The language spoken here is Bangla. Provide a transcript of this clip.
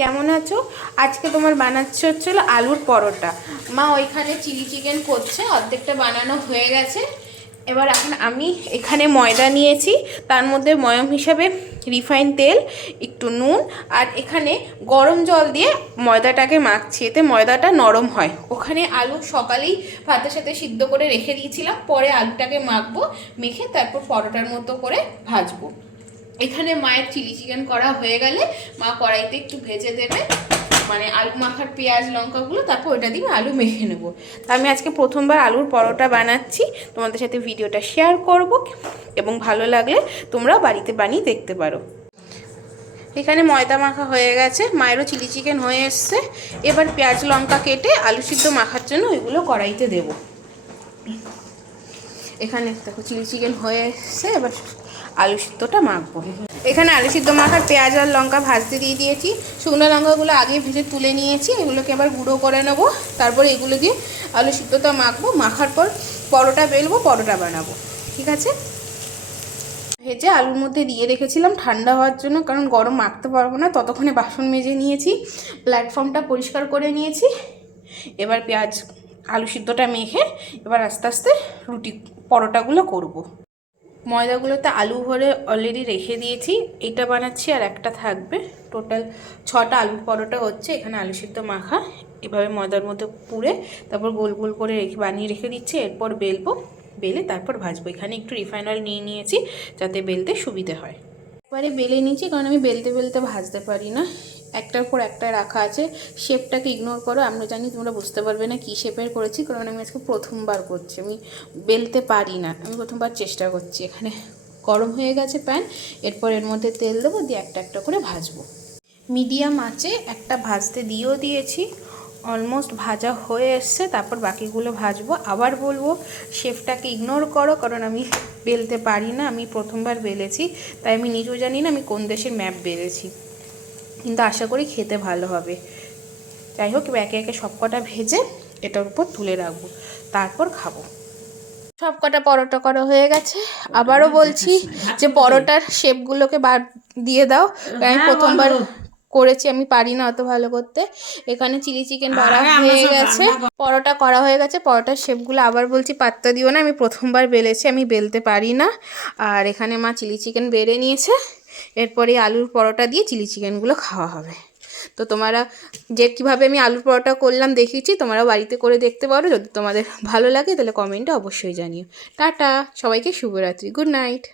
কেমন আছো? আজকে তোমার বানাচ্ছে হচ্ছিল আলুর পরোটা। মা ওইখানে চিলি চিকেন করছে, অর্ধেকটা বানানো হয়ে গেছে। এবার এখন আমি এখানে ময়দা নিয়েছি, তার মধ্যে ময়ম হিসাবে রিফাইন তেল, একটু নুন, আর এখানে গরম জল দিয়ে ময়দাটাকে মাখছি, এতে ময়দাটা নরম হয়। ওখানে আলু সকালেই ভাতের সাথে সিদ্ধ করে রেখে দিয়েছিলাম, পরে আলুটাকে মাখবো, মেখে তারপর পরোটার মতো করে ভাজবো। এখানে মায়ের চিলি চিকেন করা হয়ে গেলে মা কড়াইতে একটু ভেজে দেবে, মানে আলু মাখার পেঁয়াজ লঙ্কাগুলো, তারপর ওটা দিয়ে আলু মেখে নেবো। তা আমি আজকে প্রথমবার আলুর পরোটা বানাচ্ছি, তোমাদের সাথে ভিডিওটা শেয়ার করব, এবং ভালো লাগলে তোমরাও বাড়িতে বানিয়ে দেখতে পারো। এখানে ময়দা মাখা হয়ে গেছে, মায়েরও চিলি চিকেন হয়ে এসছে। এবার পেঁয়াজ লঙ্কা কেটে আলু সিদ্ধ মাখার জন্য ওইগুলো কড়াইতে দেব। এখানে দেখো চিলি চিকেন হয়ে এসছে, এবার আলু সিদ্ধটা মাখবো। এখানে আলু সিদ্ধ মাখার পেঁয়াজ আর লঙ্কা ভাজতে দিয়ে দিয়েছি। শুকনো লঙ্কাগুলো আগে ভেজে তুলে নিয়েছি, এগুলোকে আবার গুঁড়ো করে নেবো। তারপর এগুলো দিয়ে আলু সিদ্ধটা মাখবো, মাখার পর পরোটা বেলবো, পরোটা বানাবো। ঠিক আছে, ভেজে আলুর মধ্যে দিয়ে রেখেছিলাম ঠান্ডা হওয়ার জন্য, কারণ গরম মাখতে পারবো না। ততক্ষণে বাসন মেজে নিয়েছি, প্ল্যাটফর্মটা পরিষ্কার করে নিয়েছি। এবার পেঁয়াজ আলু সিদ্ধটা মেখে এবার আস্তে আস্তে রুটি পরোটাগুলো করব। ময়দাগুলোতে আলু ভরে অলরেডি রেখে দিয়েছি, এটা বানাচ্ছি আর একটা থাকবে। টোটাল 6টা আলুর পরোটা হচ্ছে। এখানে আলু সিদ্ধ মাখা এভাবে ময়দার মধ্যে পুড়ে তারপর গোল গোল করে বানিয়ে রেখে দিচ্ছি। এরপর বেলবো, বেলে তারপর ভাজবো। এখানে একটু রিফাইন অয়েল নিয়ে নিয়েছি যাতে বেলতে সুবিধে হয়। এবারে বেলে নিয়েছি, কারণ আমি বেলতে বেলতে ভাজতে পারি না, একটার পর একটা রাখা আছে। শেপটাকে ইগনোর করো, আমরা জানি তোমরা বুঝতে পারবে না কী শেপের করেছি, কারণ আমি আজকে প্রথমবার করছি, আমি বেলতে পারি না, আমি প্রথমবার চেষ্টা করছি। এখানে গরম হয়ে গেছে প্যান, এরপর এর মধ্যে তেল দেবো, দিয়ে একটা একটা করে ভাজবো। মিডিয়াম আঁচে একটা ভাজতে দিয়েও দিয়েছি, অলমোস্ট ভাজা হয়ে এসছে। তারপর বাকিগুলো ভাজবো। আবার বলবো শেফটাকে ইগনোর করো, কারণ আমি বেলতে পারি না, আমি প্রথমবার বেলেছি, তাই আমি নিজেও জানি না আমি কোন দেশের ম্যাপ বেলেছি, কিন্তু আশা করি খেতে ভালো হবে। যাই হোক, একে একে সবকটা ভেজে এটার উপর তুলে রাখবো, তারপর খাবো। সবকটা পরোটা করা হয়ে গেছে। আবারও বলছি যে পরোটার শেপগুলোকে বাদ দিয়ে দাও, আমি প্রথমবার করেছি, আমি পারি না অত ভালো করতে। এখানে চিলি চিকেন বাড়া হয়ে গেছে, পরোটা করা হয়ে গেছে। পরোটার শেপগুলো আবার বলছি পাত্তা দিও না, আমি প্রথমবার বেলেছি, আমি বেলতে পারি না। আর এখানে মা চিলি চিকেন বেড়ে নিয়েছে, এরপরে আলুর পরোটা দিয়ে চিলি চিকেনগুলো খাওয়া হবে। তো তোমরা যে কীভাবে আমি আলুর পরোটা করলাম দেখিয়েছি, তোমরা বাড়িতে করে দেখতে পারো। যদি তোমাদের ভালো লাগে তাহলে কমেন্টে অবশ্যই জানিও। টাটা, সবাইকে শুভরাত্রি, গুড নাইট।